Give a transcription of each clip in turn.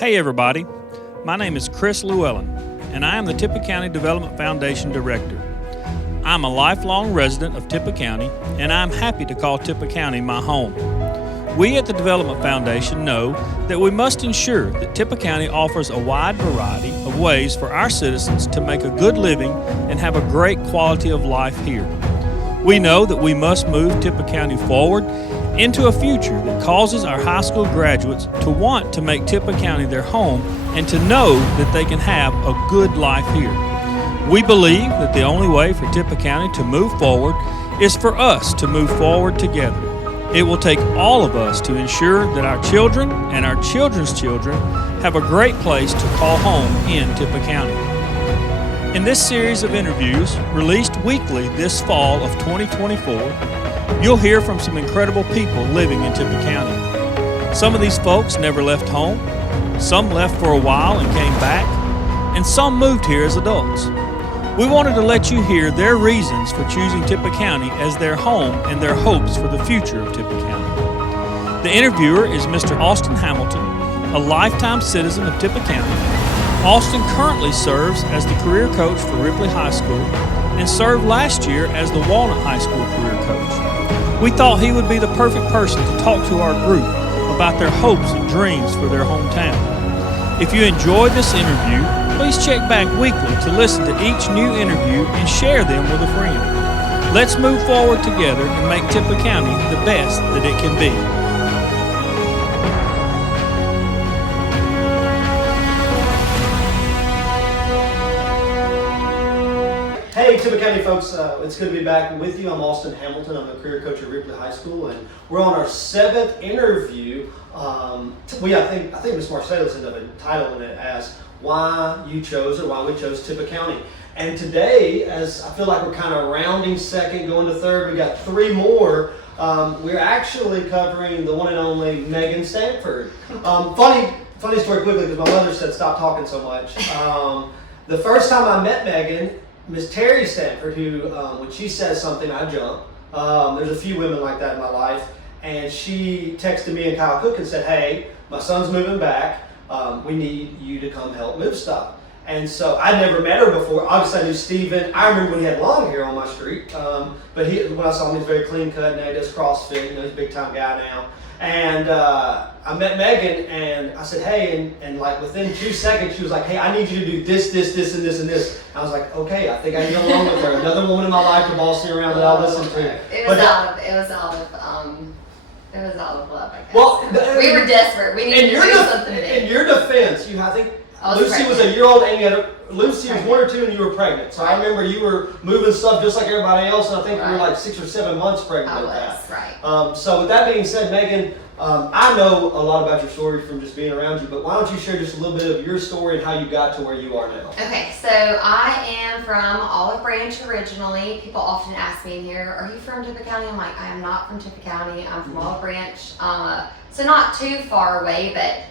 Hey everybody, my name is Chris Lewellen, and I am the Tippah County Development Foundation Director. I'm a lifelong resident of Tippah County, and I'm happy to call Tippah County my home. We at the Development Foundation know that we must ensure that Tippah County offers a wide variety of ways for our citizens to make a good living and have a great quality of life here. We know that we must move Tippah County forward into a future that causes our high school graduates to want to make Tippah County their home and to know that they can have a good life here. We believe that the only way for Tippah County to move forward is for us to move forward together. It will take all of us to ensure that our children and our children's children have a great place to call home in Tippah County. In this series of interviews, released weekly this fall of 2024, you'll hear from some incredible people living in Tippah County. Some of these folks never left home, some left for a while and came back, and some moved here as adults. We wanted to let you hear their reasons for choosing Tippah County as their home and their hopes for the future of Tippah County. The interviewer is Mr. Austin Hamilton, a lifetime citizen of Tippah County. Austin currently serves as the career coach for Ripley High School and served last year as the Walnut High School career coach. We thought he would be the perfect person to talk to our group about their hopes and dreams for their hometown. If you enjoyed this interview, please check back weekly to listen to each new interview and share them with a friend. Let's move forward together and make Tippah County the best that it can be. Hey Tippah County folks, it's good to be back with you. I'm Austin Hamilton. I'm the career coach at Ripley High School, and we're on our 7th interview. I think Ms. Marcellus ended up entitling it as why we chose Tippah County. And today, as I feel like we're kind of rounding second, going to third, we got 3 more. We're actually covering the one and only Megan Stanford. Funny story quickly, because my mother said stop talking so much. The first time I met Megan, Miss Terry Stanford, who, when she says something, I jump. There's a few women like that in my life. And she texted me and Kyle Cook and said, hey, my son's moving back. We need you to come help move stuff. And so I'd never met her before. Obviously I knew Steven. I remember when he had long hair on my street. But when I saw him, he's very clean cut. Now he does CrossFit. He's a big time guy now. And I met Megan and I said, hey, and like within 2 seconds, she was like, hey, I need you to do this, this, this, and this, and this. And I was like, okay, I think I can go along with her. Another woman in my life to boss me around that I'll listen to. It was out of love, I guess. Well, we were desperate. We needed to do something big. In your defense, I think Lucy was a year old and Lucy was 1 or 2 and you were pregnant. So I remember you were moving stuff just like everybody else, and I think you were like 6 or 7 months pregnant at that. Right. So with that being said, Megan, I know a lot about your story from just being around you, but why don't you share just a little bit of your story and how you got to where you are now? Okay, so I am from Olive Branch originally. People often ask me in here, are you from Tippah County? I'm like, I am not from Tippah County. I'm from Olive Branch. So not too far away, but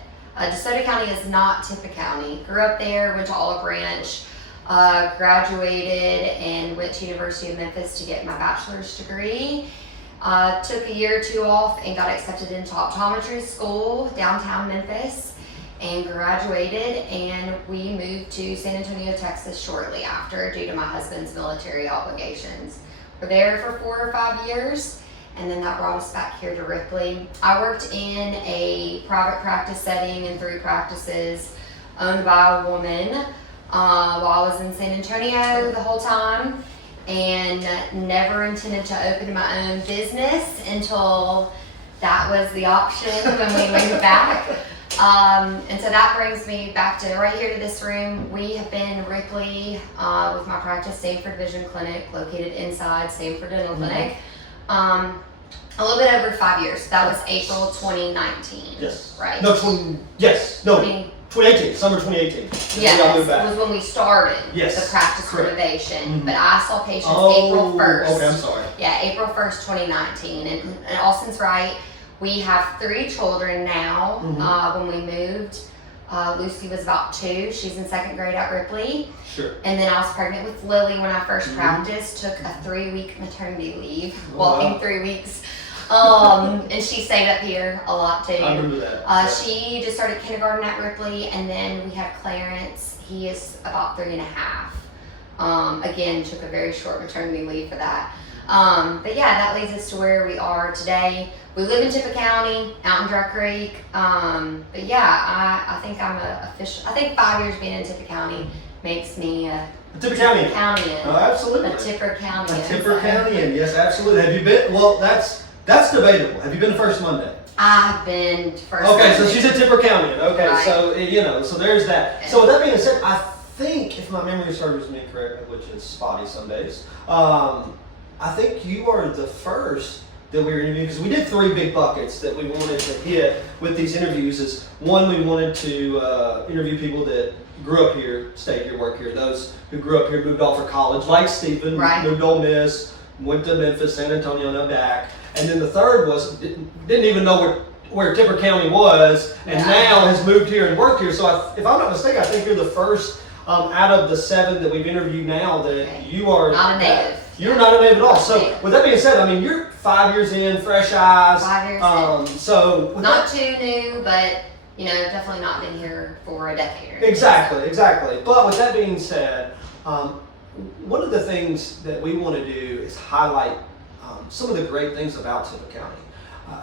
DeSoto County is not Tippah County. Grew up there, went to Olive Branch, graduated and went to University of Memphis to get my bachelor's degree. Took a year or 2 off and got accepted into optometry school downtown Memphis and graduated, and we moved to San Antonio, Texas shortly after due to my husband's military obligations. We're there for 4 or 5 years, and then that brought us back here to Ripley. I worked in a private practice setting in 3 practices owned by a woman while I was in San Antonio the whole time, and never intended to open my own business until that was the option when we moved back. And so that brings me back to right here to this room. We have been in Ripley with my practice, Stanford Vision Clinic, located inside Stanford Dental Clinic. A little bit over 5 years. That was April 2019. Yes. Right? No, 2018, summer 2018. Yes, it was when we started the practice renovation. But I saw patients April 1st. Okay, I'm sorry. Yeah, April 1st, 2019. And Austin's right. We have 3 children now. When we moved, Lucy was about 2. She's in 2nd grade at Ripley. Sure. And then I was pregnant with Lily when I first practiced. Took a 3-week maternity leave. Well, in 3 weeks. And she stayed up here a lot too. I remember that. She just started kindergarten at Ripley, and then we had Clarence. He is about 3.5. Again, took a very short maternity leave for that. But yeah, that leads us to where we are today. We live in Tippah County, out in Dry Creek. But yeah, I think I'm I think 5 years being in Tippah County makes me a Tippah County. County-an. Oh, absolutely. A Tipper County. A Tipper County, yes, absolutely. Have you been? Well, that's debatable. Have you been to First Monday? I've been to First Okay, Monday. so she's a Tipper County. Okay, Right. so so there's that. So with that being said, I think if my memory serves me correctly, which is spotty some days, I think you are the first that we were interviewing, because we did 3 big buckets that we wanted to hit with these interviews. Is one, we wanted to interview people that grew up here, stayed here, work here. Those who grew up here, moved off for college, like Stephen, Right. moved to Ole Miss, went to Memphis, San Antonio, and back. And then the third was didn't even know where Tipper County was, and now has moved here and worked here. So if I'm not mistaken, I think you're the first out of the 7 that we've interviewed now that you are not a native. You're not a native at all. Not a So native. with that being said, I mean, you're 5 years in, fresh eyes. 5 years in. So with Not that- too new, but definitely not been here for a decade. Or anything. Exactly. But with that being said, one of the things that we want to do is highlight some of the great things about Tippah County.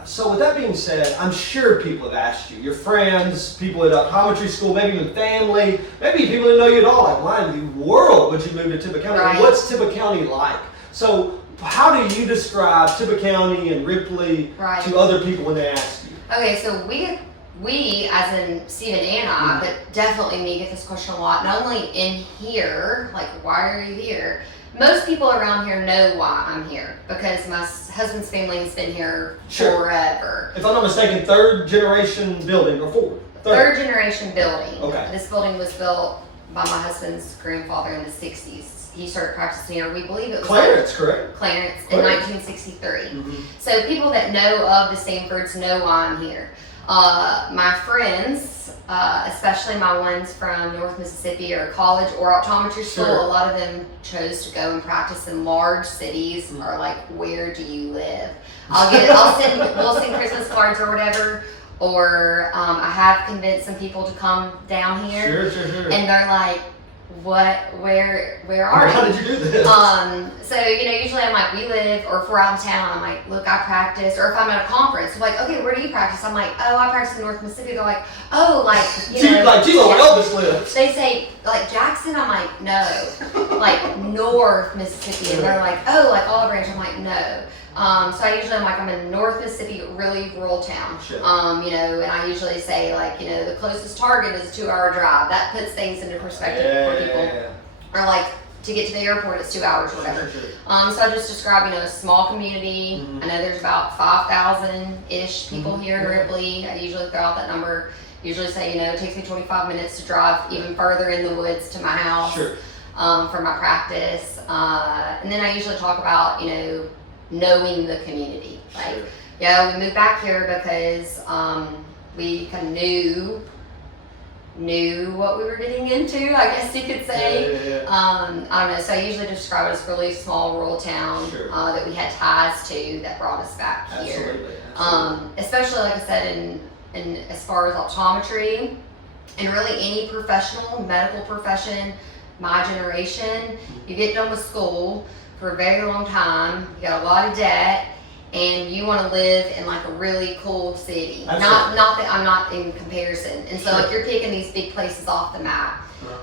So with that being said, I'm sure people have asked you, your friends, people at optometry school, maybe even family, maybe people that know you at all, like, why in the world would you move to Tippah County? Right. What's Tippah County like? So how do you describe Tippah County and Ripley Right. to other people when they ask you? Okay, so we, as in Stephen and I, but definitely me, get this question a lot. Not only in here, like, why are you here? Most people around here know why I'm here, because my husband's family has been here Sure. forever. If I'm not mistaken, 3rd generation building, or 4th? Third generation building. Okay. This building was built by my husband's grandfather in the 60s. He started practicing here, we believe it was Clarence, correct? Clarence in Clarence. 1963. Mhm. So people that know of the Stanfords know why I'm here. My friends, especially my ones from North Mississippi or college or optometry school, Sure. a lot of them chose to go and practice in large cities. Mhm. Are like, where do you live? We'll send Christmas cards or whatever. Or I have convinced some people to come down here, Sure. and they're like, where are How you? did you do this? So, usually I'm like, we live, or if we're out of town, I'm like, look, I practice, or if I'm at a conference, they're like, okay, where do you practice? I'm like, oh, I practice in North Mississippi. They're like, oh, like, Tilo where Elvis lives. they say, like, Jackson? I'm like, no, like, North Mississippi, and they're like, oh, like Olive Branch? I'm like, no. So I usually I'm in North Mississippi, really rural town. Sure. And I usually say, like, the closest Target is a 2-hour drive. That puts things into perspective for people. Yeah. Or like, to get to the airport, it's 2 hours or whatever. Sure. So I just describe, a small community. Mhm. I know there's about 5,000-ish people Mhm. here in Yeah. Ripley. I usually throw out that number. Usually say, it takes me 25 minutes to drive even further in the woods to my house. Sure. For my practice. And then I usually talk about, knowing the community. Like, Sure. we moved back here because we kind of knew what we were getting into, I guess you could say. Yeah. I don't know, so I usually describe it as a really small rural town Sure. that we had ties to that brought us back here. Absolutely. Especially, like I said, in as far as optometry and really any professional, medical profession, my generation, you get done with school for a very long time, you got a lot of debt, and you want to live in like a really cool city. Absolutely. Not that I'm not in comparison. And so Sure. like you're picking these big places off the map.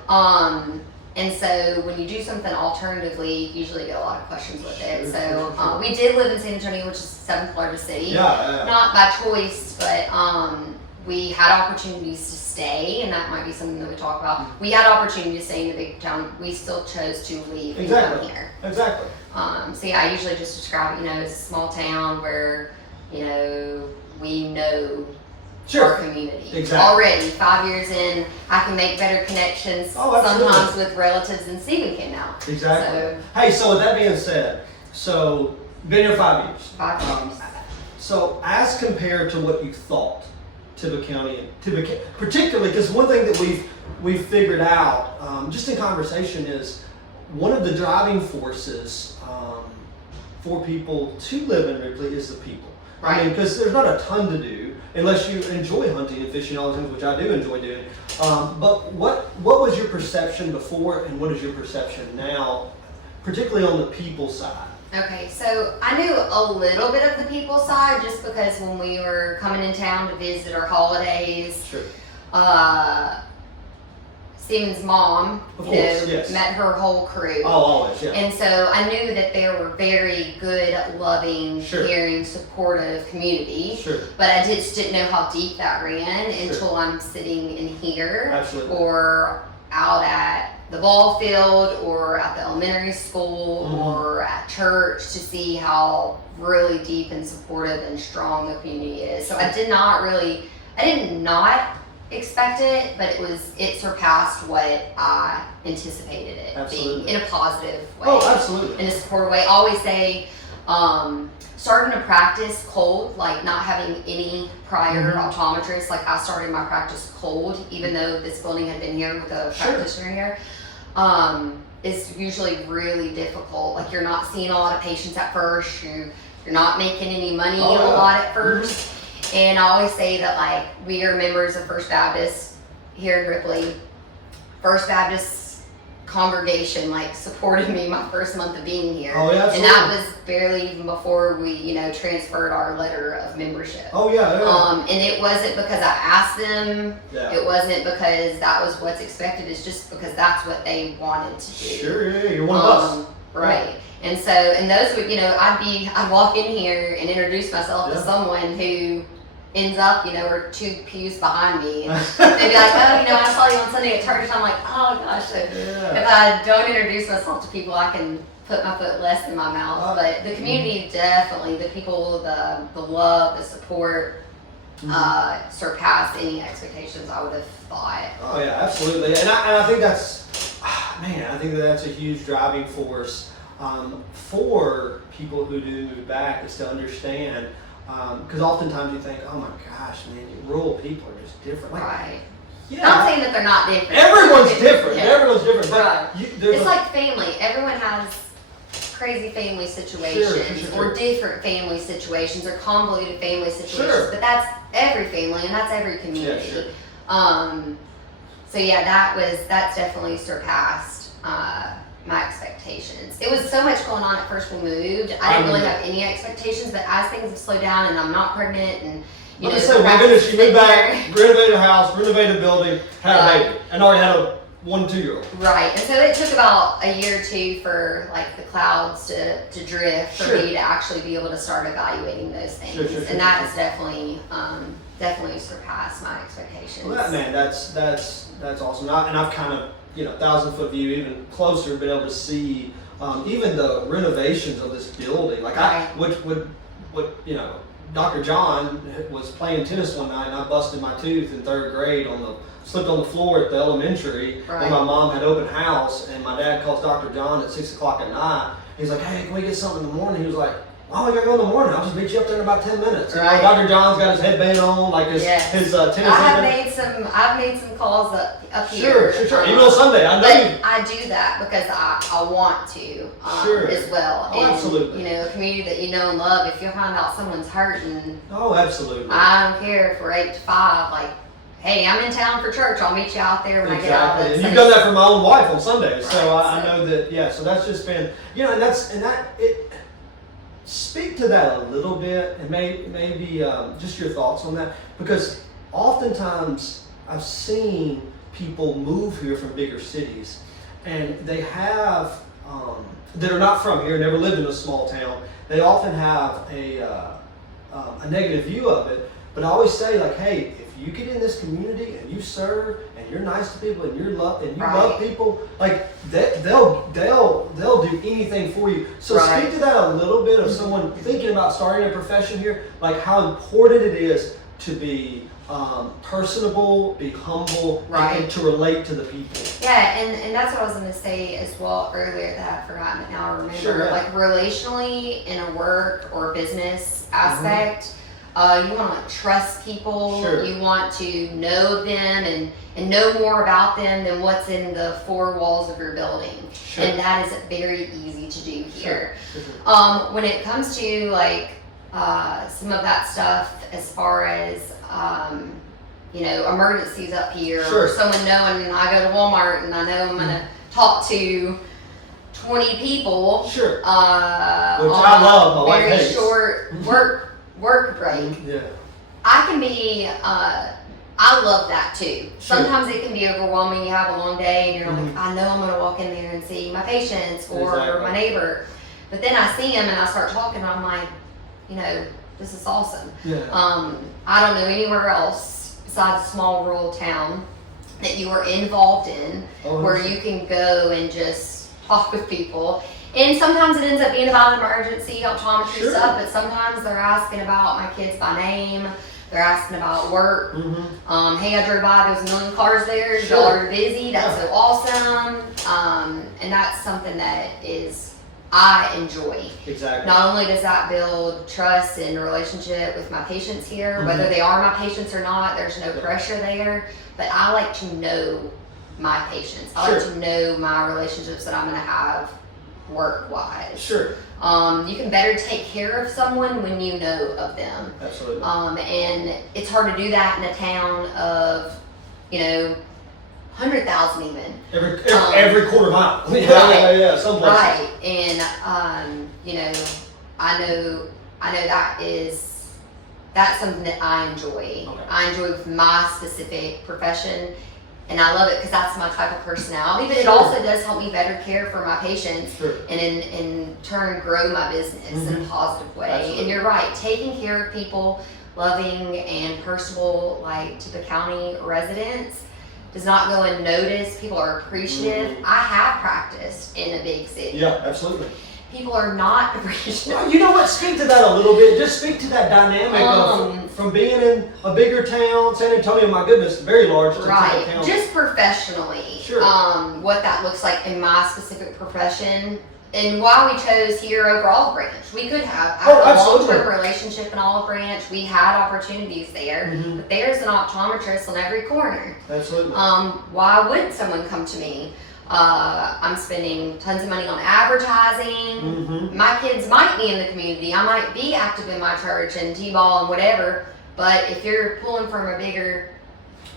Right. And so when you do something alternatively, you usually get a lot of questions with it. Sure, So sure. we did live in San Antonio, which is the 7th largest city. Yeah. Not by choice, but we had opportunities to stay, and that might be something that we talk about. We had opportunity to stay in a big town. We still chose to leave and come Exactly. here. Exactly. So yeah, I usually just describe it, it's a small town where, we know our Sure. community. Exactly. Already, 5 years in, I can make better connections Oh, absolutely. sometimes with relatives than Stephen can now. Exactly. So, Hey, so with that being said, so been here 5 years. 5 years. So as compared to what you thought, Tippah County, particularly because one thing that we've figured out just in conversation is one of the driving forces for people to live in Ripley is the people. Right. I mean, because there's not a ton to do unless you enjoy hunting and fishing, all those things, which I do enjoy doing. But what was your perception before, and what is your perception now, particularly on the people side? Okay, so I knew a little bit of the people side just because when we were coming in town to visit our holidays, Sure. Steven's mom, Of course, yes. met her whole crew. Oh, always, yeah. And so I knew that they were very good, loving, Sure. caring, supportive community. Sure. But I just didn't know how deep that ran until I'm sitting in here. Absolutely. Or out at the ball field or at the elementary school Mm-hmm. or at church to see how really deep and supportive and strong the community is. So I did not expect it, but it surpassed what I anticipated it Absolutely. being in a positive way. Oh, absolutely. In a supportive way. I always say, starting to practice cold, like not having any prior optometrists, like I started my practice cold, even though this building had been here with a Sure. practitioner here, is usually really difficult. Like you're not seeing a lot of patients at first, you're not making any money Oh, yeah. a lot at first. And I always say that like we are members of First Baptist here in Ripley. First Baptist congregation like supported me my first month of being here. Oh, yeah, and that was barely even before we, transferred our letter of membership. Oh, yeah. And it wasn't because I asked them. Yeah. It wasn't because that was what's expected. It's just because that's what they wanted to do. Sure, yeah, you're one of us. Right. And so, and those would, I'd walk in here and introduce myself to Yeah. someone who ends up, or 2 pews behind me. And they'd be like, oh, I saw you on Sunday at church. I'm like, oh gosh. So if I don't introduce myself to people, I can put my foot less in my mouth. But the community definitely, the people, the love, the support, surpassed any expectations I would have thought. Oh yeah, absolutely. And I think that's, I think that's a huge driving force for people who do move back, is to understand. Because oftentimes you think, oh my gosh, man, rural people are just different. Like, Right. yeah, Not saying that they're not different. everyone's different. Yeah. Everyone's different. But Right. there's It's like family. Everyone has crazy family situations Sure. or different family situations or convoluted family situations. Sure. But that's every family and that's every community. Yeah, sure. So yeah, that's definitely surpassed my expectations. It was so much going on at first we moved. I didn't really have any expectations, but as things have slowed down and I'm not pregnant and Like I said, we're finished. You moved back, renovated a house, renovated a building, had a baby, and already had a 1 2-year-old. Right, and so it took about a year or two for like the clouds to drift for Sure. me to actually be able to start evaluating those things, Sure, and that has definitely surpassed my expectations. Well, man, that's awesome. And I've kind of 1,000-foot view, even closer, been able to see even the renovations of this building. Like Dr. John was playing tennis one night and I busted my tooth in 3rd grade slipped on the floor at the elementary when my mom had open house, and my dad calls Dr. John at 6 o'clock at night. He's like, hey, can we get something in the morning? He was like, why we gotta go in the morning? I'll just meet you up there in about 10 minutes. Right. Dr. John's got his headband on, like his tennis headband. I've made some calls up here. Sure. Even on Sunday, I know you. I do that because I want to as well. Oh, absolutely. A community that you know and love. If you find out someone's hurting, Oh, absolutely. I don't care if we're 8 to 5. Like, hey, I'm in town for church. I'll meet you out there when I get out of the And you've done that for my own wife on Sundays, Right, so I know that. Yeah, so that's just been, speak to that a little bit, and maybe just your thoughts on that, because oftentimes I've seen people move here from bigger cities, and they have that are not from here, never lived in a small town. They often have a negative view of it. But I always say, like, hey, if you get in this community and you serve and you're nice to people and you love people, like they'll do anything for you. So speak to that a little bit of someone thinking about starting a profession here, like how important it is to be personable, be humble, and to relate to the people. Yeah, and that's what I was going to say as well earlier that I've forgotten, but now I remember. Sure, yeah. Like relationally in a work or business aspect, you want to trust people. Sure. You want to know them and know more about them than what's in the 4 walls of your building. Sure. And that is very easy to do here. Sure. When it comes to like some of that stuff as far as, emergencies up here, Sure. or someone knowing I go to Walmart and I know I'm gonna talk to 20 people. Sure. Which on I love. My a wife very hates. short work break. Yeah. I can be, I love that too. Sure. Sometimes it can be overwhelming. You have a long day and you're Mhm. like, I know I'm going to walk in there and see my patients or Exactly. my neighbor. But then I see them and I start talking and I'm like, this is awesome. Yeah. I don't know anywhere else besides a small rural town that you are involved in where you can go and just talk with people. And sometimes it ends up being about emergency optometry Sure. stuff, but sometimes they're asking about my kids by name. They're asking about work. Mm-hmm. Hey, I drove by, there was a million cars there. Sure. Y'all are busy. That's so awesome. And that's something that I enjoy. Exactly. Not only does that build trust and relationship with my patients here, Mhm. whether they are my patients or not, there's no Yeah. pressure there. But I like to know my patients. I like Sure. to know my relationships that I'm going to have work-wise. Sure. You can better take care of someone when you know of them. Absolutely. And it's hard to do that in a town of, 100,000 even. Every quarter mile. Yeah. Some places. Right. And, I know that's something that I enjoy. Okay. I enjoy with my specific profession. And I love it because that's my type of personality, but it Sure. also does help me better care for my patients Sure. and in turn grow my business in a Mhm. positive way. Absolutely. And you're right, taking care of people, loving and personable like Tippah County residents does not go unnoticed. People are appreciative. Mhm. I have practiced in a big city. Yeah, absolutely. People are not appreciative. Well, you know what? Speak to that a little bit. Just speak to that dynamic of from being in a bigger town, San Antonio. My goodness, very large. To Right, Tippah County. just professionally, Sure. what that looks like in my specific profession, and why we chose here over Olive Branch. We could have Oh, a absolutely. long-term relationship in Olive Branch. We had opportunities there, Mhm. but there's an optometrist on every corner. Absolutely. Why would someone come to me? I'm spending tons of money on advertising. Mhm. My kids might be in the community. I might be active in my church and T-ball and whatever, but if you're pulling from a bigger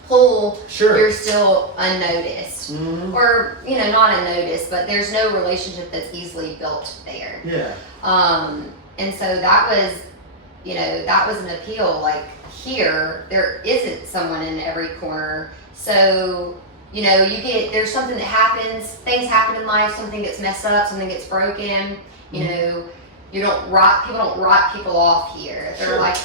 pool, Sure. you're still unnoticed. Mhm. Or, not unnoticed, but there's no relationship that's easily built there. Yeah. And so that was, that was an appeal. Like here, there isn't someone in every corner. So, there's something that happens, things happen in life, something gets messed up, something gets broken, people don't write people off here. They're Sure. like,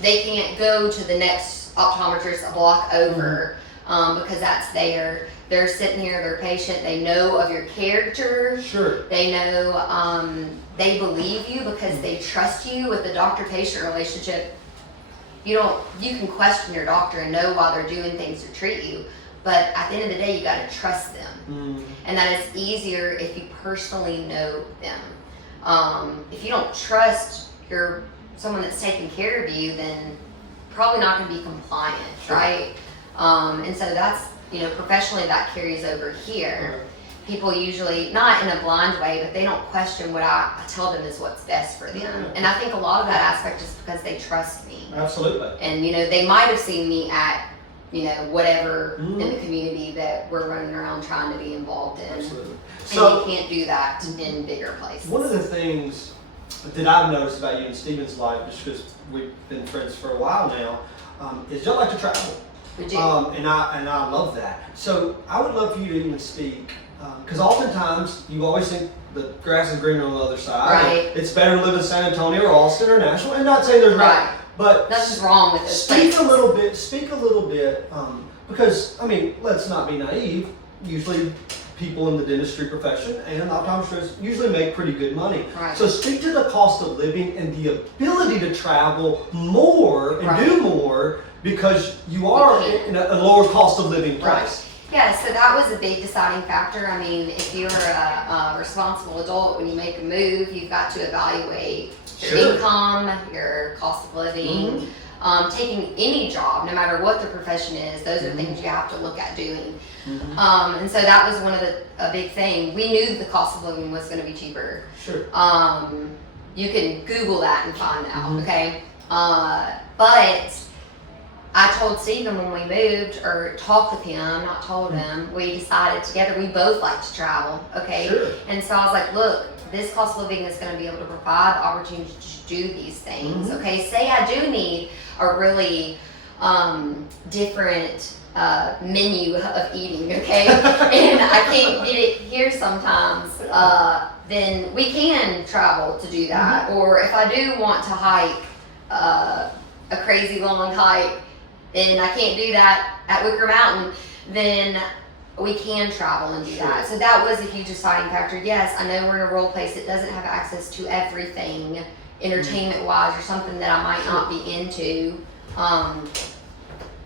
they can't go to the next optometrist a block over, because that's there. They're sitting here, they're patient, they know of your character. Sure. They know, they believe you because they trust you. With the doctor-patient relationship, you can question your doctor and know why they're doing things to treat you, but at the end of the day, you got to trust them. Mm. And that is easier if you personally know them. If you don't trust someone that's taking care of you, then probably not going to be compliant, Sure. right? And so that's, professionally that carries over here. Right. People usually, not in a blind way, but they don't question what I tell them is what's best for them. Yeah. And I think a lot of that aspect is because they trust me. Absolutely. And, they might have seen me at, whatever Mhm. in the community that we're running around trying to be involved in. Absolutely. And So you can't do that in bigger places. one of the things that I've noticed about you and Steven's life, just because we've been friends for a while now, is y'all like to travel. We do. And I love that. So I would love for you to even speak, because oftentimes you always think the grass is greener on the other side. Right. It's better to live in San Antonio or Austin or Nashville. And not saying there's Right. not, but Nothing's wrong with this speak place. a little bit. Speak a little bit, because let's not be naive. Usually, people in the dentistry profession and optometrists usually make pretty good money. Right. So speak to the cost of living and the ability to travel more and Right. do more because you are We can. in a lower cost of living Right. place. Yeah, so that was a big deciding factor. If you're a responsible adult, when you make a move, you've got to evaluate your Sure. income, your cost of living. Taking any job, no matter what the profession is, those are things you have to look at doing. And so that was a big thing. We knew the cost of living was going to be cheaper. Sure. You can Google that and find out, okay? But I told Stephen when we moved, or talked with him, not told him, we decided together we both like to travel, okay? Sure. And so I was like, look, this cost of living is going to be able to provide the opportunity to do these things, okay? Say I do need a really different menu of eating, okay? And I can't get it here sometimes, then we can travel to do that. Or if I do want to hike a crazy long hike, and I can't do that at Wicker Mountain, then we can travel and do that. So that was a huge deciding factor. Yes, I know we're in a rural place that doesn't have access to everything entertainment-wise or something that I might not be into.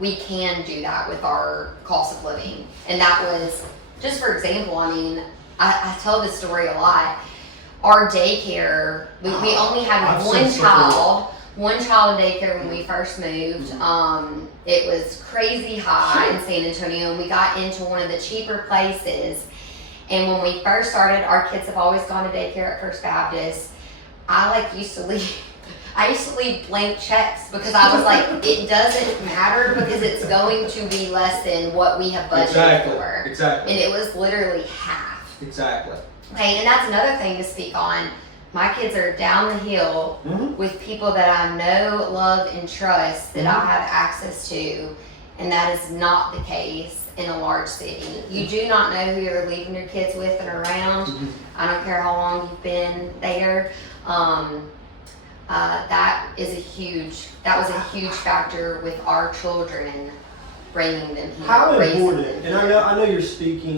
We can do that with our cost of living. And that was, just for example, I mean, I tell this story a lot. Our daycare, we only had one child in daycare when we first moved. It was crazy high in San Antonio, and we got into one of the cheaper places. And when we first started, our kids have always gone to daycare at First Baptist. I used to leave blank checks because I was like, it doesn't matter because it's going to be less than what we have budgeted for. Exactly. And it was literally half. Exactly. Okay, and that's another thing to speak on. My kids are down the hill with people that I know, love, and trust that I have access to, and that is not the case in a large city. You do not know who you're leaving your kids with and around. I don't care how long you've been there. That was a huge factor with our children bringing them here. How important, and I know you've spoken,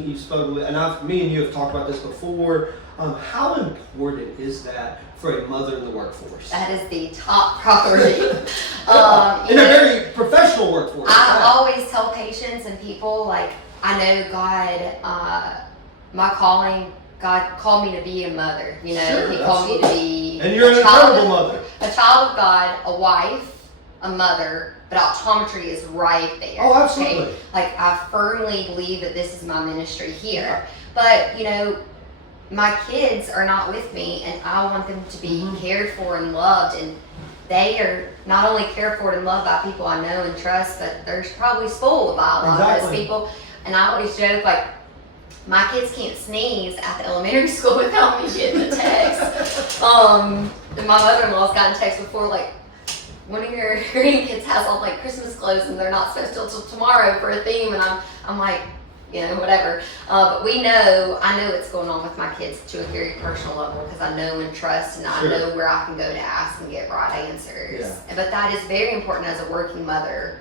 and me and you have talked about this before, how important is that for a mother in the workforce? That is the top priority. In a very professional workforce. I always tell patients and people, like, I know God called me to be a mother, you know. Sure, He called me to be and you're an incredible mother. A child of God, a wife, a mother, but optometry is right there. Oh, absolutely. Okay? Like, I firmly believe that this is my ministry here. But, you know, my kids are not with me, and I want them to be cared for and loved, and they are not only cared for and loved by people I know and trust, but they're probably spoiled by a lot of those people. And I always joke, like, my kids can't sneeze at the elementary school without me getting a text. And my mother-in-law's gotten text before, like, one of your grandkids has all like Christmas clothes and they're not supposed to till tomorrow for a theme, and I'm like, you know, whatever. But I know what's going on with my kids to a very personal level because I know and trust, and I know where I can go to ask and get right answers. But that is very important as a working mother.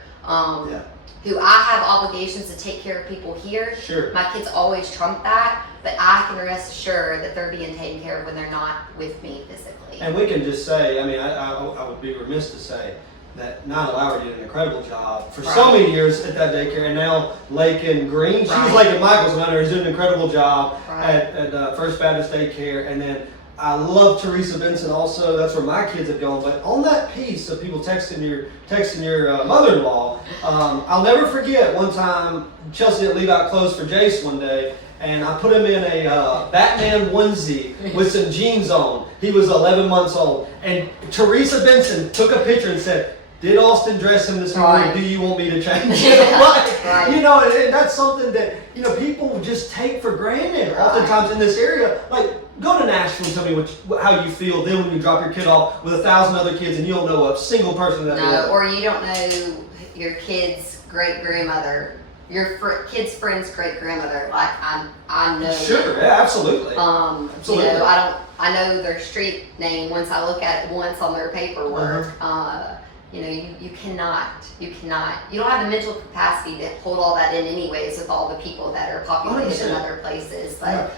Who I have obligations to take care of people here. My kids always trump that, but I can rest assured that they're being taken care of when they're not with me physically. And we can just say, I mean, I would be remiss to say that Nina Lowry did an incredible job for so many years at that daycare, and now Lakin Green, she's Lakin Michael's mother, is doing an incredible job at First Baptist Daycare, and then I love Teresa Benson also. That's where my kids have gone. But on that piece of people texting your mother-in-law, I'll never forget one time Chelsea didn't leave out clothes for Jace one day, and I put him in a Batman onesie with some jeans on. He was 11 months old, and Teresa Benson took a picture and said, "Did Austin dress him this morning? Do you want me to change it?" You know, and that's something that, you know, people just take for granted oftentimes in this area. Like, go to Nashville and tell me how you feel then when you drop your kid off with 1,000 other kids and you don't know a single person that No, or you don't know your kid's great-grandmother, your kid's friend's great-grandmother. Like, I know. Sure, yeah, absolutely. Absolutely. You know, I know their street name once I look at it once on their paperwork. You know, you cannot, you don't have the mental capacity to hold all that in anyways with all the people that are populated in other places, but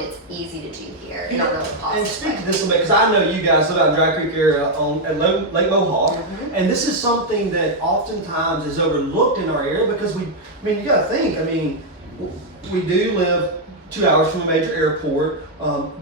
it's easy to do here. You know, really and speak to this a little bit, because I know you guys live out in Dry Creek area at Lake Mohawk, and this is something that oftentimes is overlooked in our area because you gotta think, we do live 2 hours from a major airport,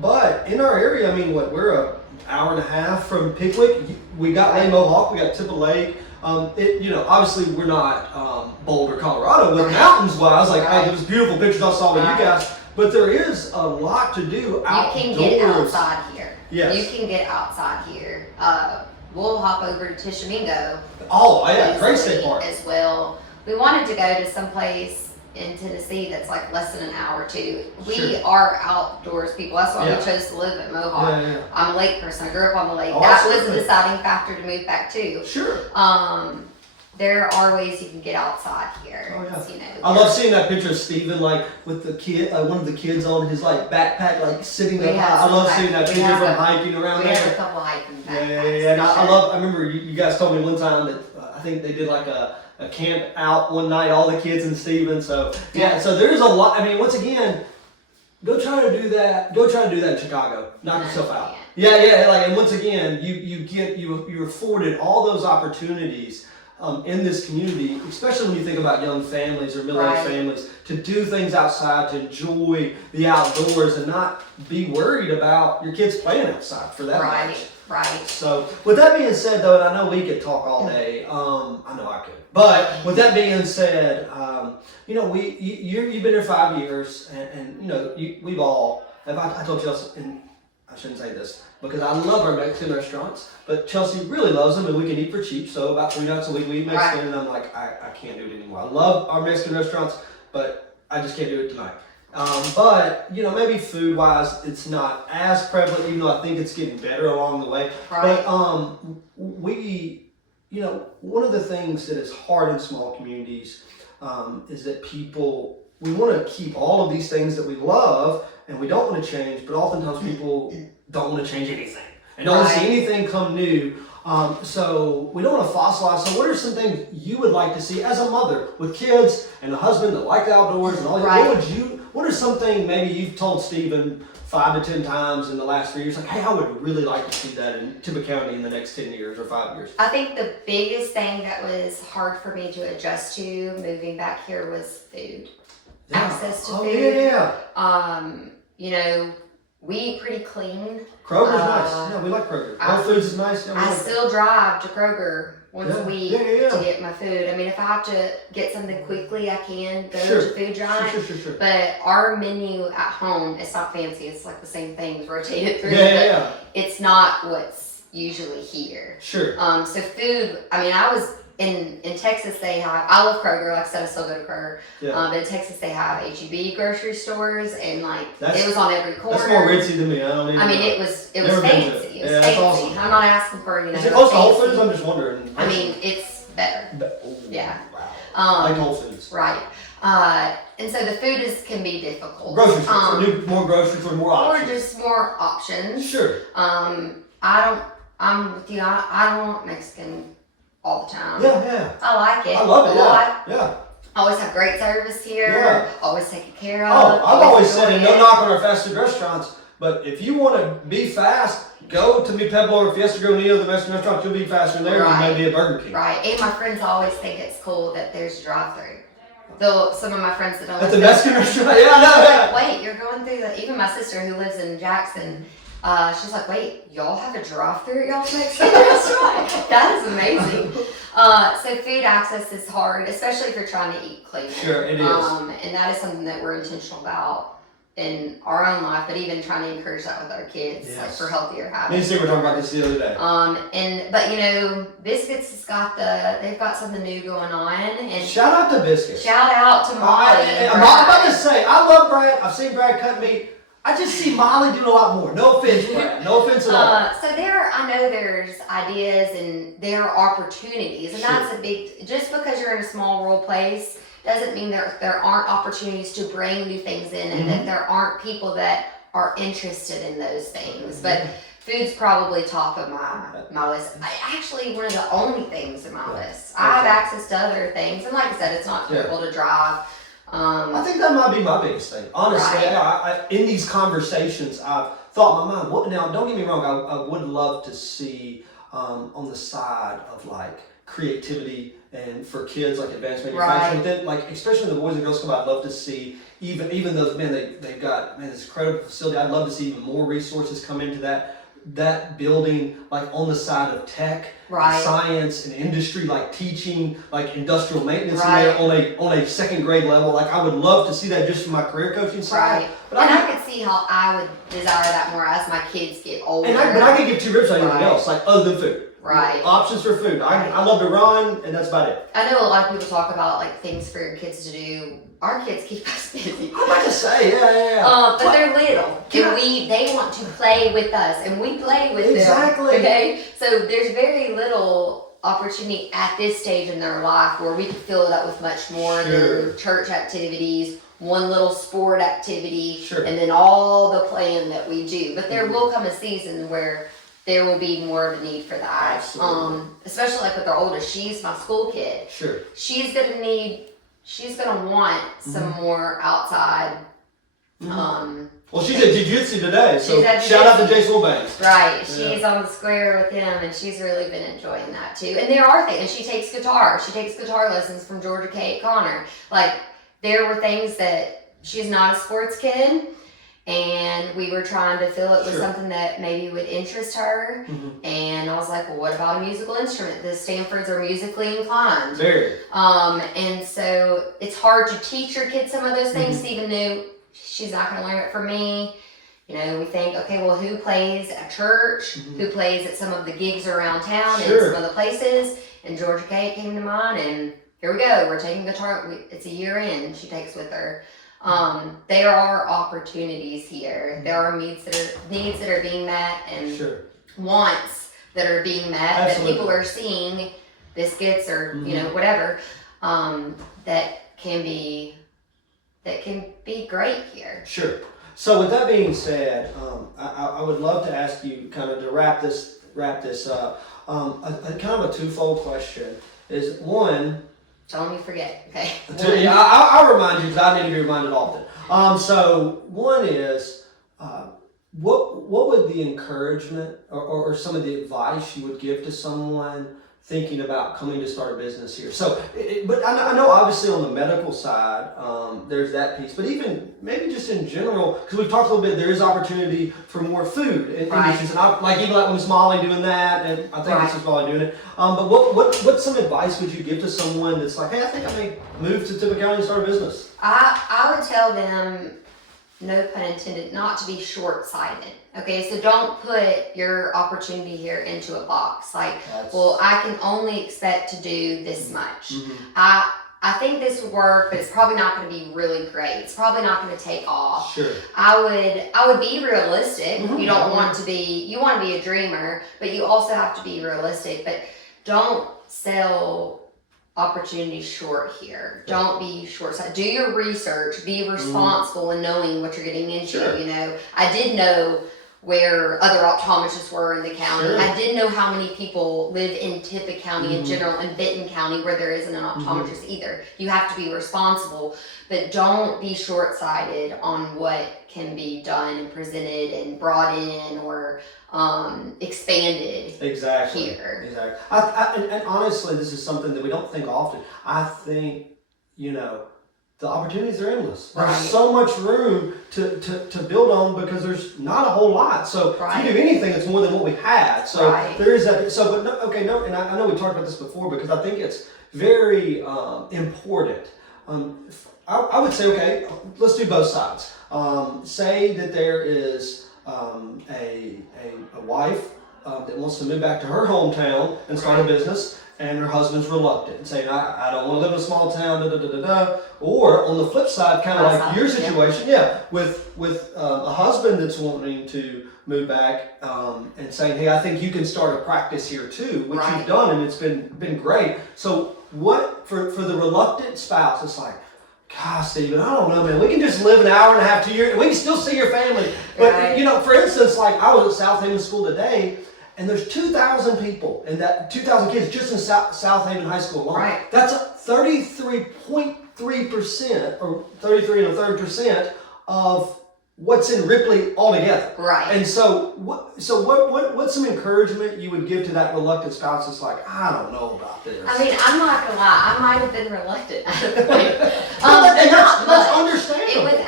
but in our area, we're a hour and a half from Pickwick. We got Lake Mohawk, we got Tippah Lake. Obviously we're not Boulder, Colorado with mountains wise. Like, it was beautiful pictures I saw with you guys, but there is a lot to do outdoors. You can get outside here. Yes. You can get outside here. We'll hop over to Tishomingo. Oh, yeah, great state park. As well. We wanted to go to some place in Tennessee that's like less than an hour too. We are outdoors people. That's why we chose to live at Mohawk. Yeah. I'm a lake person. I grew up on the lake. Oh, that was absolutely. a deciding factor to move back too. Sure. There are ways you can get outside here. Oh, yeah. You know, I love seeing that picture of Steven, like, with the kid, one of the kids on his, like, backpack, like, sitting up high. I love seeing that picture from hiking around we there. have a couple hiking backpacks. Yeah. And I remember you guys told me one time that I think they did, like, a camp out one night, all the kids and Steven. So, so there's a lot. I mean, once again, go try to do that. Go try to do that in Chicago. Knock yourself out. Yeah. Like, and once again, you're afforded all those opportunities in this community, especially when you think about young families or middle-aged families, to do things outside, to enjoy the outdoors, and not be worried about your kids playing outside for that much. Right. So, with that being said, though, and I know we could talk all day. I know I could. But with that being said, you know, you've been there 5 years, and you know, we've all. I told Chelsea, and I shouldn't say this because I love our Mexican restaurants, but Chelsea really loves them, and we can eat for cheap. So about 3 nights a week we eat Mexican, and I'm like, I can't do it anymore. I love our Mexican restaurants, but I just can't do it tonight. But you know, maybe food-wise, it's not as prevalent, even though I think it's getting better along the way. Right. But you know, one of the things that is hard in small communities is that we want to keep all of these things that we love, and we don't want to change. But oftentimes, people don't want to change anything, and don't want to see anything come new. So we don't want to fossilize. So what are some things you would like to see as a mother with kids and a husband that like the outdoors and all that? What are something maybe you've told Steven 5 to 10 times in the last 3 years? Like, hey, I would really like to see that in Tippah County in the next 10 years or 5 years. I think the biggest thing that was hard for me to adjust to moving back here was food. Access to food. You know, we eat pretty clean. Kroger's nice. Yeah, we like Kroger. Whole Foods is nice. I still drive to Kroger once a week to get my food. I mean, if I have to get something quickly, I can go to Food Giant. Sure. But our menu at home, it's not fancy. It's like the same things rotated through. It's not what's usually here. Sure. So food, I mean, I was in Texas, they have, I love Kroger, like I said, I still go to Kroger. But in Texas, they have H-E-B grocery stores, and like, it was on every corner. That's more ritzy than me. I mean, it was fancy. It was fancy. Awesome. I'm not asking for, Is it close to Whole Foods? I'm just wondering. I mean, it's better. Wow. Like Whole Foods. Right. And so the food can be difficult. Grocery stores. More grocery stores, more options. Or just more options. Sure. I'm with you. I don't want Mexican all the time. Yeah. I like it. I love it. A lot. Yeah. Always have great service here. Yeah. Always taken care of. Oh, I've always said, no knock on our fast food restaurants, but if you want to be fast, go to Mi Pueblo or Fiesta Grill, any of the Mexican restaurants. You'll be faster in there than maybe a Burger King. Right. And my friends always think it's cool that there's drive-through. Some of my friends that don't at the Mexican restaurant, wait, you're going through the. Even my sister who lives in Jackson. She's like, wait, y'all have a drive-through at y'all's Mexican restaurant? That is amazing. So food access is hard, especially if you're trying to eat clean. Sure, it is. And that is something that we're intentional about in our own life, but even trying to encourage that with our kids, like for healthier habits. Me and Steve were talking about this the other day. But you know, Biscuits has they've got something new going on. And shout out to Biscuits. Shout out to Molly. I'm about to say, I love Brad. I've seen Brad cut meat. I just see Molly doing a lot more. No offense, Brad. No offense at all. So I know there's ideas and there are opportunities, and that's a big. Just because you're in a small rural place doesn't mean there aren't opportunities to bring new things in, and that there aren't people that are interested in those things. But food's probably top of my list. One of the only things in my list. I have access to other things, and like I said, it's not critical to drive. I think that might be my biggest thing. Honestly, in these conversations, I've thought in my mind, now don't get me wrong, I would love to see on the side of like creativity and for kids like advanced manufacturing. Then, like especially the Boys and Girls Club, I'd love to see even those they've got this incredible facility. I'd love to see even more resources come into that. that building like on the side of tech, Right. science, and industry, like teaching, like industrial maintenance Right. in there on a second grade level. Like I would love to see that just from my career coaching side. Right. But And I could see how I would desire that more as my kids get older. but I could give 2 rips on anything Right. else, like other than food. Right. Options for food. Right. I love to run, and that's about it. I know a lot of people talk about like things for your kids to do. Our kids keep us busy. I'm about to say, yeah. But they're little, and they want to play with us, and we play with them. Exactly. Okay, so there's very little opportunity at this stage in their life where we can fill it up with much more than church activities, one little sport activity, and then all the playing that we do. But there will come a season where there will be more of a need for that. Absolutely. Especially like with our oldest, she's my school kid. Sure. She's gonna want some more outside. Well, she's at jiu-jitsu today, so She's at shout out to jiu-jitsu. Jason Banks. Right, she's on the square with him, and she's really been enjoying that too. And there are things, and she takes guitar. She takes guitar lessons from Georgia Kate Connor. Like, there were things that she's not a sports kid, and we were trying to fill it with something that maybe would interest her. And I was like, well, what about a musical instrument? The Stanfords are musically inclined. Very. And so it's hard to teach your kids some of those things. Stephen knew she's not going to learn it from me. You know, we think, okay, well, who plays at church? Who plays at some of the gigs around town and some of the places? And Georgia Kate came to mind, and here we go. We're taking guitar. It's a year in. She takes with her. There are opportunities here. There are needs that are being met, and wants that are being met that people are seeing, biscuits or you know whatever, that can be great here. Sure. So with that being said, I would love to ask you kind of to wrap this up. A kind of a twofold question is one. Don't let me forget, okay? I'll remind you because I need to be reminded often. So one is, what would the encouragement or some of the advice you would give to someone thinking about coming to start a business here? So, but I know obviously on the medical side, there's that piece, but even maybe just in general, because we've talked a little bit, there is opportunity for more food industries, and like with Miss Molly doing that, and I think Miss Molly doing it. But what some advice would you give to someone that's like, hey, I think I may move to Tippah County and start a business? I would tell them, no pun intended, not to be short-sighted. Okay, so don't put your opportunity here into a box. Like, well, I can only expect to do this much. I think this would work, but it's probably not going to be really great. It's probably not going to take off. Sure. I would be realistic. You don't want to be. You want to be a dreamer, but you also have to be realistic. But don't sell opportunities short here. Don't be short-sighted. Do your research. Be responsible in knowing what you're getting into. You know, I did know where other optometrists were in the county. I didn't know how many people live in Tippah County in general, and Benton County where there isn't an optometrist either. You have to be responsible, but don't be short-sighted on what can be done and presented and brought in or expanded here. Exactly. And honestly, this is something that we don't think often. I think, you know, the opportunities are endless. There's so much room to build on because there's not a whole lot. So if you do anything, it's more than what we had. So there is that. So, but and I know we talked about this before because I think it's very important. I would say, okay, let's do both sides. Say that there is a wife that wants to move back to her hometown and start a business, and her husband's reluctant and saying, I don't want to live in a small town, Or on the flip side, kind of like your situation, with a husband that's wanting to move back and saying, hey, I think you can start a practice here too, which you've done, and it's been great. So what, for the reluctant spouse, it's like, gosh, Stephen, I don't know, man. We can just live an hour and a half, 2 years, we can still see your family. But, you know, for instance, like I was at South Haven School today, and there's 2,000 people, and that 2,000 kids just in South Haven High School alone. That's 33.3% or 33 1/3% of what's in Ripley altogether. Right. And so what's some encouragement you would give to that reluctant spouse that's like, I don't know about this? I mean, I'm not gonna lie, I might have been reluctant at a point. And not that's much. understandable. And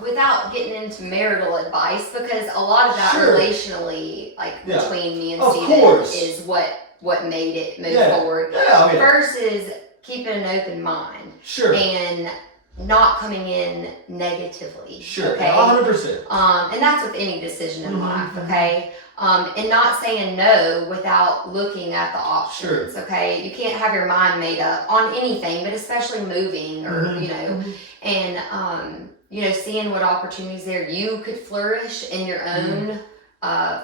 without getting into marital advice, because a lot of that relationally, like between me and Steven, is what made it move forward. Yeah, versus keeping an open mind. Sure. And not coming in negatively. Sure. Okay. 100%. And that's with any decision in life. Okay. And not saying no without looking at the options. Sure. Okay. You can't have your mind made up on anything, but especially moving or and seeing what opportunities there you could flourish in your own.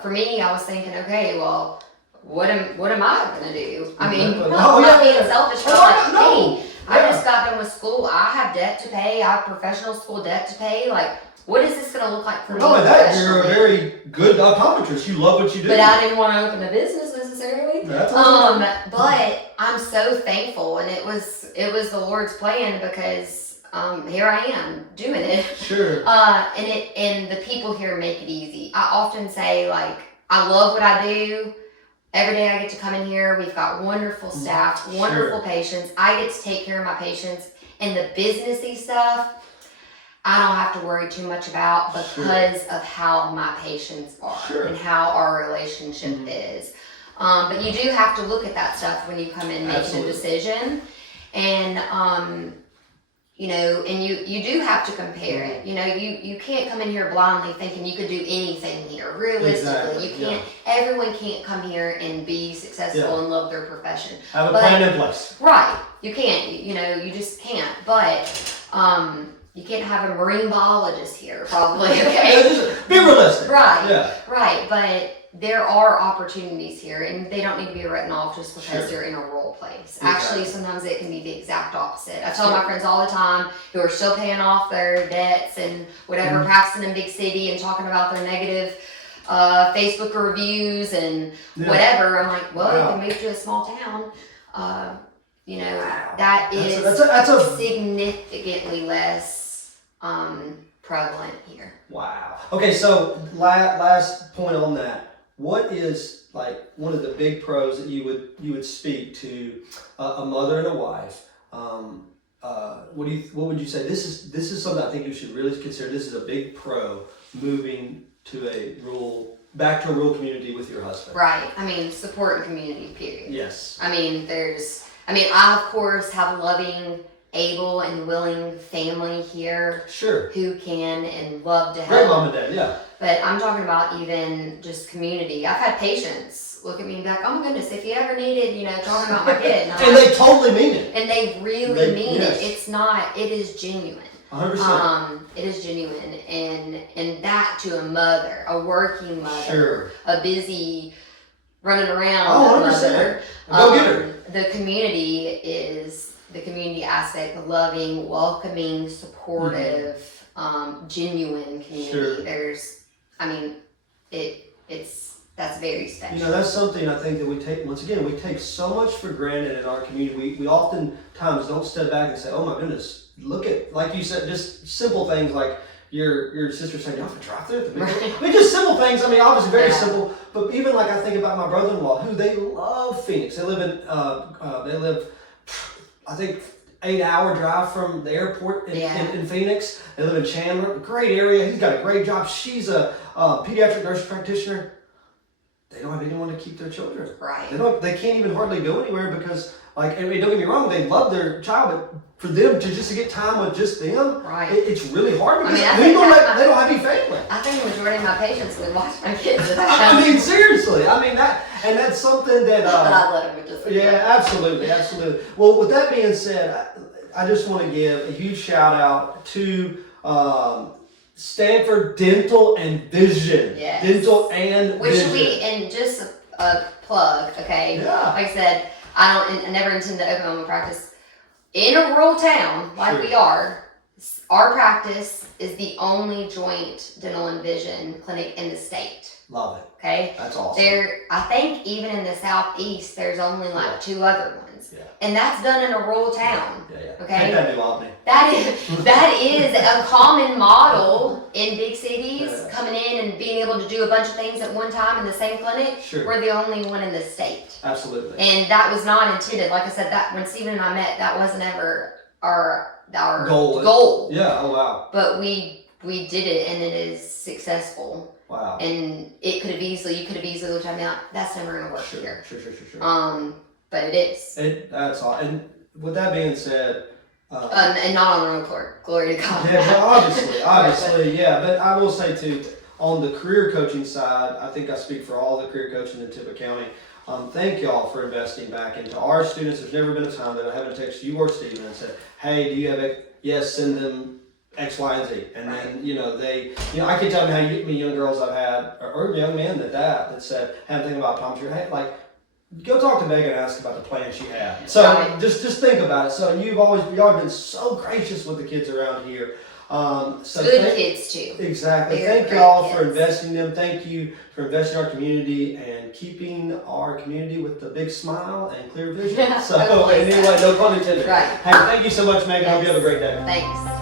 For me, I was thinking, okay, well, what am I gonna do? I mean, not being selfish, but hey, I just got done with school. I have debt to pay. I have professional school debt to pay. Like, what is this going to look like for me? Not only that, you're a very good optometrist. You love what you do. But I didn't want to open a business necessarily. That's but I'm so thankful, and it was the Lord's plan because here I am doing it. Sure. And the people here make it easy. I often say, like, I love what I do. Every day I get to come in here. We've got wonderful staff, wonderful patients. I get to take care of my patients. And the businessy stuff, I don't have to worry too much about because of how my patients are and how our relationship is. But you do have to look at that stuff when you come in making a decision. And, and you do have to compare it. You can't come in here blindly thinking you could do anything here. Realistically, you can't. Everyone can't come here and be successful and love their profession. Have a plan in place. Right. You can't. You just can't. But you can't have a marine biologist here, probably. Okay. Be realistic. Right. Yeah. Right. But there are opportunities here, and they don't need to be written off just because they're in a rural place. Actually, sometimes it can be the exact opposite. I tell my friends all the time who are still paying off their debts and whatever, practicing in big city and talking about their negative Facebook reviews and whatever. I'm like, well, you can move to a small town. That is that's significantly less prevalent here. Wow. Okay, so last point on that. What is like one of the big pros that you would speak to a mother and a wife? What would you say? This is something I think you should really consider. This is a big pro moving to back to a rural community with your husband. Right. I mean, support and community. Period. Yes. I mean, I of course have a loving, able, and willing family here. Sure. Who can and love to help. Great mom and dad. Yeah. But I'm talking about even just community. I've had patients look at me and be like, oh my goodness, if you ever needed, talking about my kid. And they totally mean it. And they really mean it. It's not, it is genuine. 100%. It is genuine. And that to a mother, a working mother, a busy running around mother. Go get her. The community is the community aspect, the loving, welcoming, supportive, genuine community. That's very special. That's something I think that we take so much for granted in our community. We oftentimes don't step back and say, oh my goodness, look at, like you said, just simple things like your sister saying, you have to drive through it. I mean, just simple things. I mean, obviously very simple, but even like I think about my brother-in-law, who they love Phoenix. They live I think 8-hour drive from the airport in Phoenix. They live in Chandler, great area. He's got a great job. She's a pediatric nurse practitioner. They don't have anyone to keep their children. Right. They can't even hardly go anywhere because, like, I mean, don't get me wrong, they love their child, but for them to get time with just them, it's really hard because they don't have any family. I think the majority of my patients would watch my kids. I mean, seriously. I mean, that's something that. I let them just. Yeah, absolutely. Well, with that being said, I just want to give a huge shout out to Stanford Dental and Vision. Yes. Dental and Vision. And just a plug, okay? Yeah. Like I said, I never intend to open my own practice. In a rural town, like we are, our practice is the only joint dental and vision clinic in the state. Love it. Okay? That's awesome. I think even in the southeast, there's only like 2 other ones. students. Yeah. And that's done in a rural town. Yeah. Okay. Ain't that New Albany? That is a common model in big cities, Yeah. coming in and being able to do a bunch of things at one time in the same clinic. Sure. We're the only one in the state. Absolutely. And that was not intended. Like I said, that when Stephen and I met, that wasn't ever our goal. Yeah. Oh wow. But we did it, and it is successful. Wow. And you could have easily looked at me like, that's never gonna work here. Sure. But it is. That's all. And with that being said, and not on the road court. Glory to God. Yeah, but obviously, yeah. But I will say too, on the career coaching side, I think I speak for all the career coaching in Tippah County. Thank y'all for investing back into our students. There's never been a time that I haven't texted you or Stephen and said, "Hey, do you have a yes? Send them X, Y, and Z." And then I can tell you how many young girls I've had or young men that said, "Hey, I'm thinking about optometry." Hey, like, go talk to Megan and ask about the plan she had. So just think about it. So y'all have been so gracious with the kids around here. Good kids too. Exactly. They're Thank y'all kids. for investing in them. Thank you for investing in our community and keeping our community with the big smile and clear vision. Yeah, So totally. anyway, no pun intended. Right. Hey, thank you so much, Megan. I hope you have a great day. Thanks.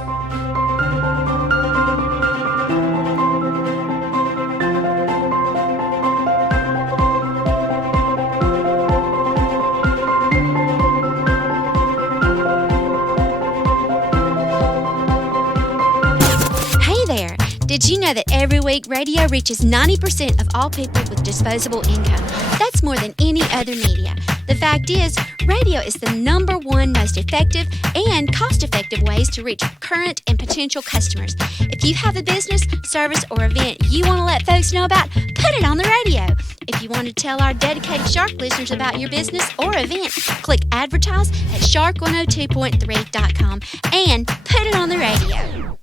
Did you know that every week radio reaches 90% of all people with disposable income? That's more than any other media. The fact is, radio is the #1 most effective and cost-effective ways to reach current and potential customers. If you have a business, service, or event you want to let folks know about, put it on the radio. If you want to tell our dedicated Shark listeners about your business or event, click advertise at shark102.3.com and put it on the radio.